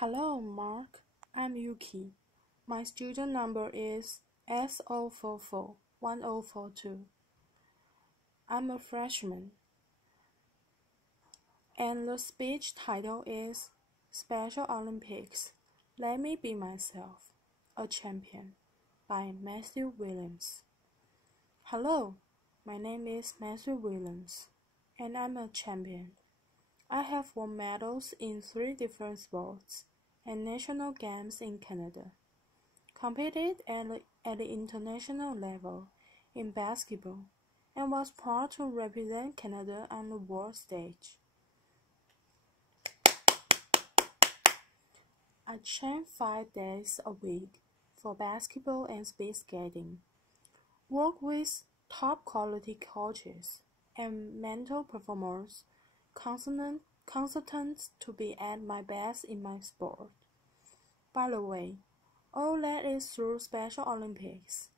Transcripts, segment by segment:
Hello, Mark. I'm Yuki. My student number is S0441042. I'm a freshman, and the speech title is Special Olympics. Let Me Be Myself, a Champion by Matthew Williams. Hello, my name is Matthew Williams, and I'm a champion. I have won medals in 3 different sports and national games in Canada. Competed at the international level in basketball and was proud to represent Canada on the world stage. I train 5 days a week for basketball and speed skating, work with top quality coaches and mental performers, consultants to be at my best in my sport. By the way, all that is through Special Olympics.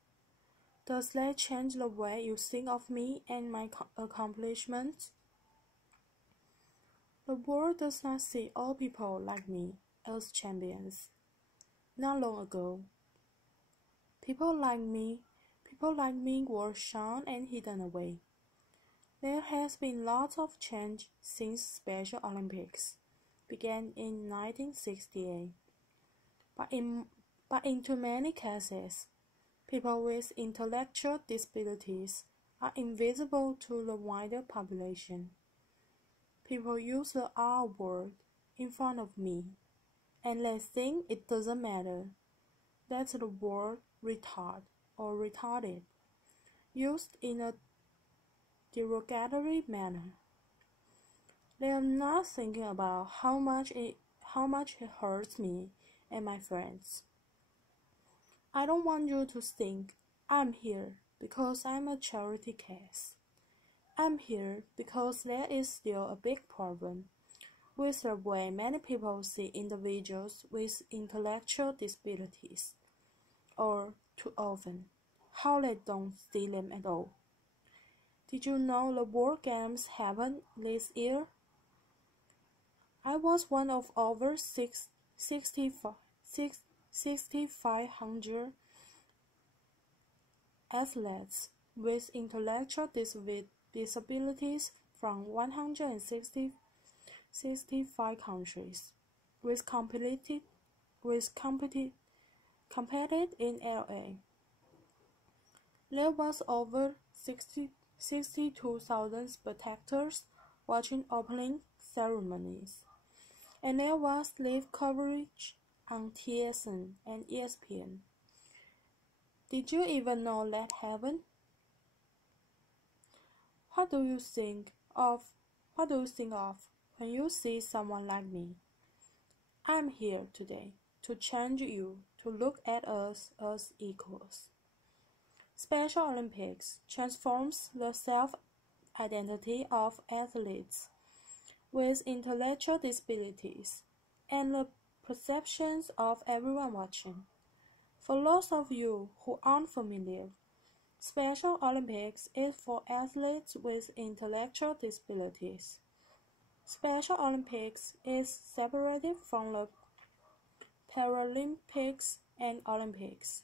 Does that change the way you think of me and my accomplishments? The world does not see all people like me as champions. Not long ago, people like me were shunned and hidden away. There has been lots of change since Special Olympics began in 1968. But in too many cases, people with intellectual disabilities are invisible to the wider population. People use the R word in front of me, and they think it doesn't matter. That's the word retard or retarded, used in a derogatory manner. They are not thinking about how much it hurts me and my friends. I don't want you to think I'm here because I'm a charity case. I'm here because there is still a big problem with the way many people see individuals with intellectual disabilities, or too often, how they don't see them at all. Did you know the World Games happened this year? I was one of over 6,500 athletes with intellectual disabilities from 165 countries, competed in LA. There was over 62,000 spectators watching opening ceremonies, and there was live coverage on TSN and ESPN. Did you even know that happened? What do you think of when you see someone like me? I'm here today to challenge you to look at us as equals. Special Olympics transforms the self-identity of athletes with intellectual disabilities and the perceptions of everyone watching. For those of you who aren't familiar, Special Olympics is for athletes with intellectual disabilities. Special Olympics is separated from the Paralympics and Olympics.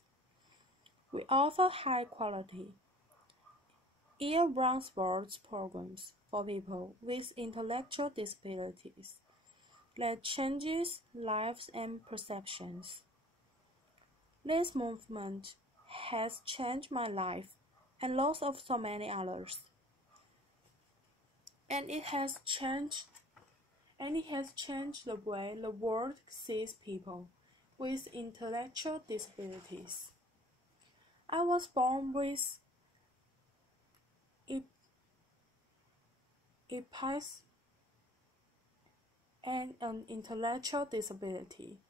We offer high-quality, year-round sports programs for people with intellectual disabilities that changes lives and perceptions. This movement has changed my life and those of so many others. And it has changed the way the world sees people with intellectual disabilities. I was born with EPIs and an intellectual disability.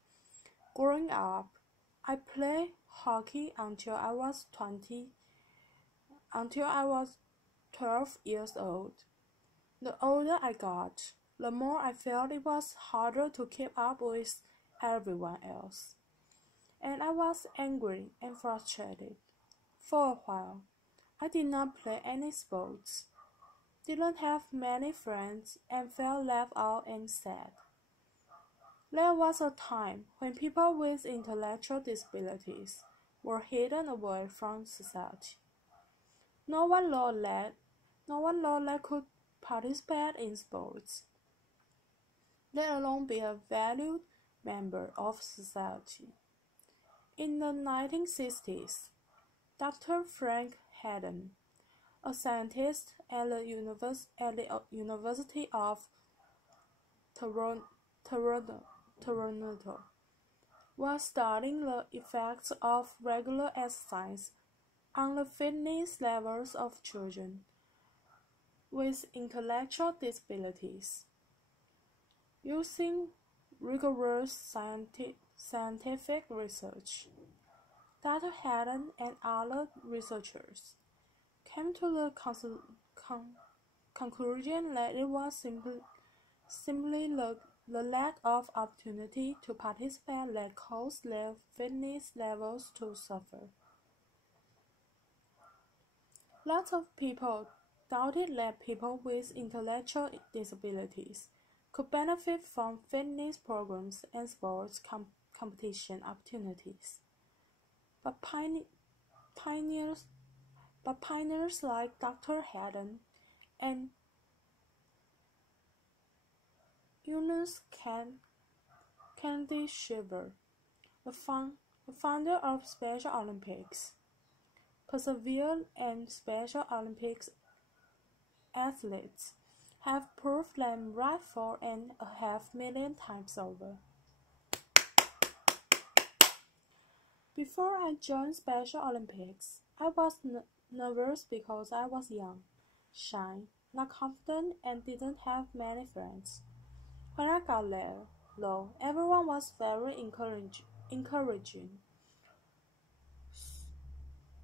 Growing up, I played hockey until I was 12 years old. The older I got, the more I felt it was harder to keep up with everyone else. And I was angry and frustrated. For a while, I did not play any sports, didn't have many friends, and felt left out and sad. There was a time when people with intellectual disabilities were hidden away from society. No one thought they could participate in sports, let alone be a valued member of society. In the 1960s, Dr. Frank Hayden, a scientist at the University of Toronto, was studying the effects of regular exercise on the fitness levels of children with intellectual disabilities. Using rigorous scientific research, Dr. Hayden and other researchers came to the conclusion that it was simply the lack of opportunity to participate that caused their fitness levels to suffer. Lots of people doubted that people with intellectual disabilities could benefit from fitness programs and sports competition opportunities. But pioneers like Dr. Hayden and Eunice Kennedy Shriver, the founder of Special Olympics, persevered, and Special Olympics athletes have proved them right 4.5 million times over. Before I joined Special Olympics, I was nervous because I was young, shy, not confident, and didn't have many friends. When I got there, though, everyone was very encouraging,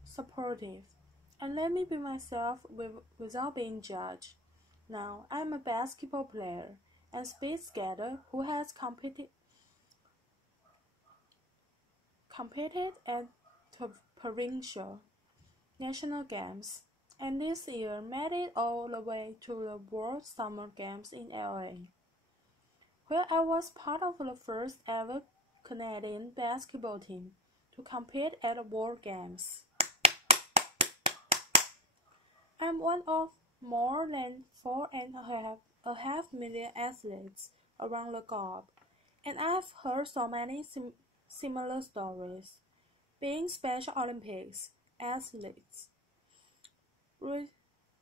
supportive, and let me be myself without being judged. Now, I am a basketball player and speed skater who has competed at provincial, national games, and this year made it all the way to the World Summer Games in LA, where I was part of the first ever Canadian basketball team to compete at the World Games. I'm one of more than 4.5 million athletes around the globe, and I've heard so many similar stories. Being Special Olympics athletes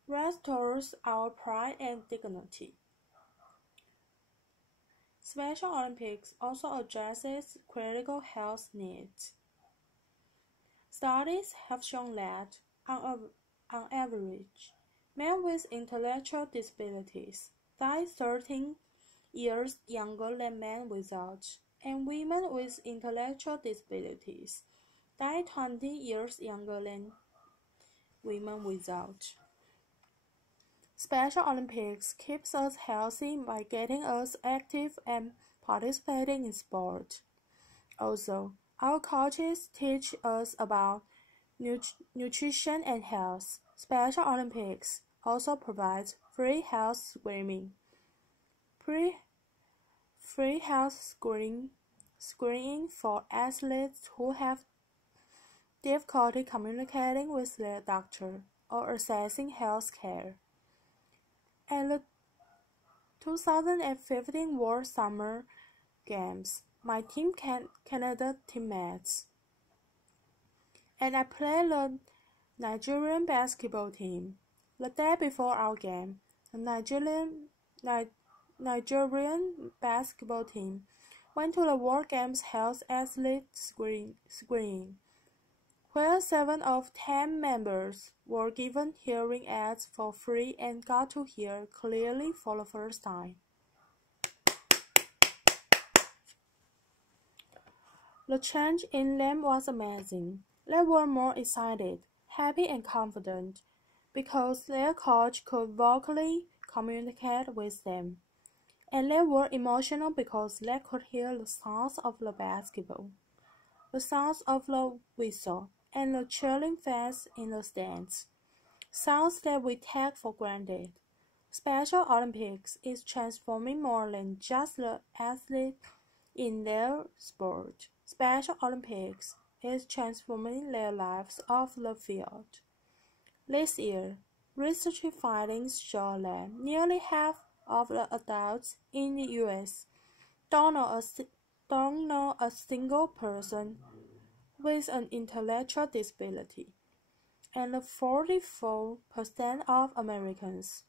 restores our pride and dignity. Special Olympics also addresses critical health needs. Studies have shown that, on average, men with intellectual disabilities die 13 years younger than men without, and women with intellectual disabilities die 20 years younger than women without. Special Olympics keeps us healthy by getting us active and participating in sport. Also, our coaches teach us about nutrition and health. Special Olympics also provides free health screening. Free health screening for athletes who have difficulty communicating with their doctor or accessing health care. At the 2015 World Summer Games, my Team Canada teammates and I played the Nigerian basketball team. The day before our game, the Nigerian basketball team went to the World Games Health Athlete screening, where 7 of 10 members were given hearing aids for free and got to hear clearly for the first time. The change in them was amazing. They were more excited, happy, and confident because their coach could vocally communicate with them, and they were emotional because they could hear the sounds of the basketball, the sounds of the whistle, and the cheering fans in the stands, sounds that we take for granted. Special Olympics is transforming more than just the athlete in their sport. Special Olympics is transforming their lives off the field. This year, research findings show that nearly half of the adults in the U.S. don't know a single person with an intellectual disability, and 44% of Americans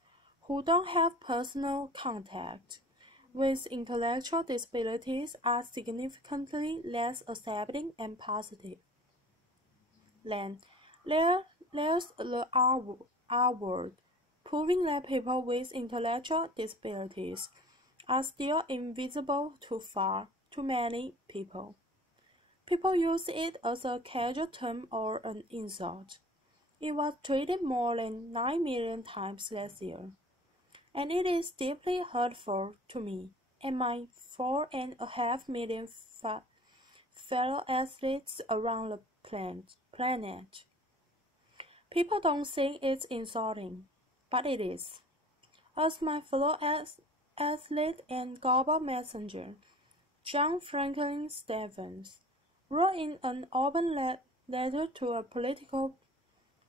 who don't have personal contact with intellectual disabilities are significantly less accepting and positive. Then there's the R word, proving that people with intellectual disabilities are still invisible to many people. People use it as a casual term or an insult. It was tweeted more than 9 million times last year, and it is deeply hurtful to me and my 4.5 million fellow athletes around the planet. People don't think it's insulting, but it is. As my fellow athlete and global messenger, John Franklin Stephens, wrote in an open letter to a political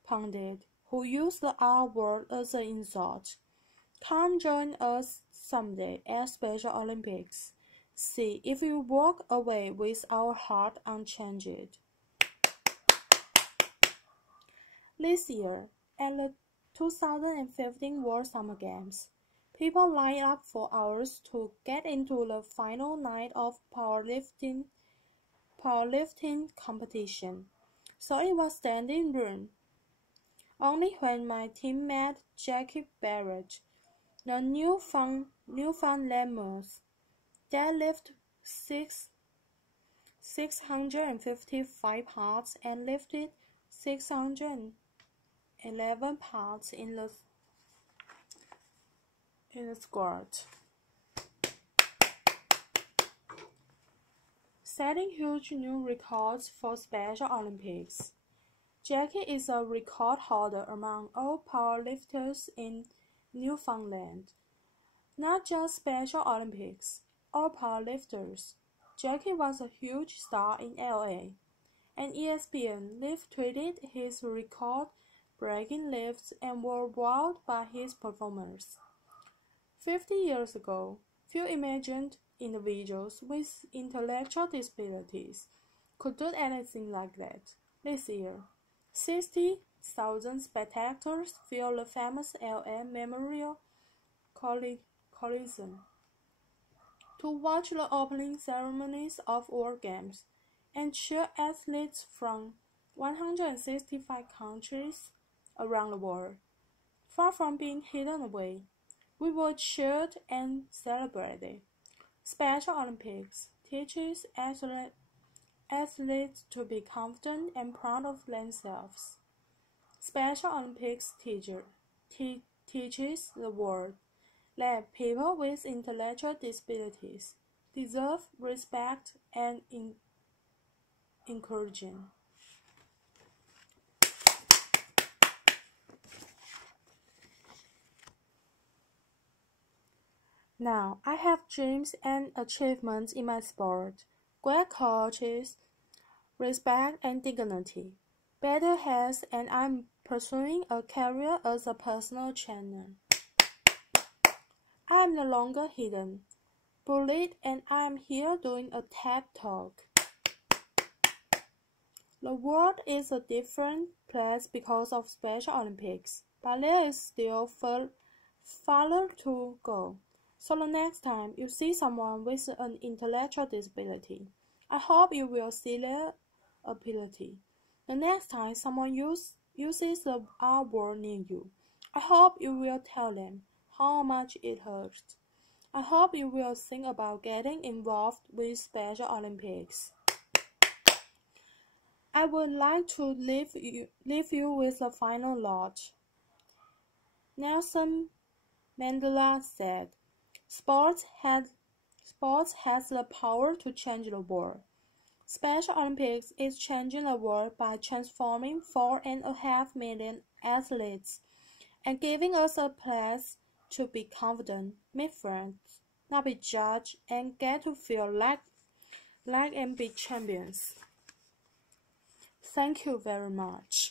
pundit who used the R word as an insult, "Come join us someday at Special Olympics. See if you walk away with our heart unchanged." This year, at the 2015 World Summer Games, people lined up for hours to get into the final night of powerlifting competition, so it was standing room. Only when my team met Jackie Barrett, the Newfoundlander that lifted 655 pounds and lifted 611 pounds in the squat, setting huge new records for Special Olympics. Jackie is a record holder among all powerlifters in Newfoundland. Not just Special Olympics, all powerlifters. Jackie was a huge star in LA, and ESPN live tweeted his record-breaking lifts and were wowed by his performance. 50 years ago, few imagined individuals with intellectual disabilities could do anything like that. This year, 60,000 spectators filled the famous LA Memorial Coliseum to watch the opening ceremonies of World Games and cheer athletes from 165 countries around the world. Far from being hidden away, we were cheered and celebrated. Special Olympics teaches athletes to be confident and proud of themselves. Special Olympics teaches the world that people with intellectual disabilities deserve respect and encouragement. Now, I have dreams and achievements in my sport, great coaches, respect and dignity, better health, and I'm pursuing a career as a personal trainer. I am no longer hidden, bullied, and I am here doing a TED Talk. The world is a different place because of Special Olympics, but there is still farther to go. So the next time you see someone with an intellectual disability, I hope you will see their ability. The next time someone uses the R word near you, I hope you will tell them how much it hurts. I hope you will think about getting involved with Special Olympics. I would like to leave you with a final thought. Nelson Mandela said, Sports has the power to change the world. Special Olympics is changing the world by transforming 4.5 million athletes and giving us a place to be confident, make friends, not be judged, and get to feel like like and be champions. Thank you very much.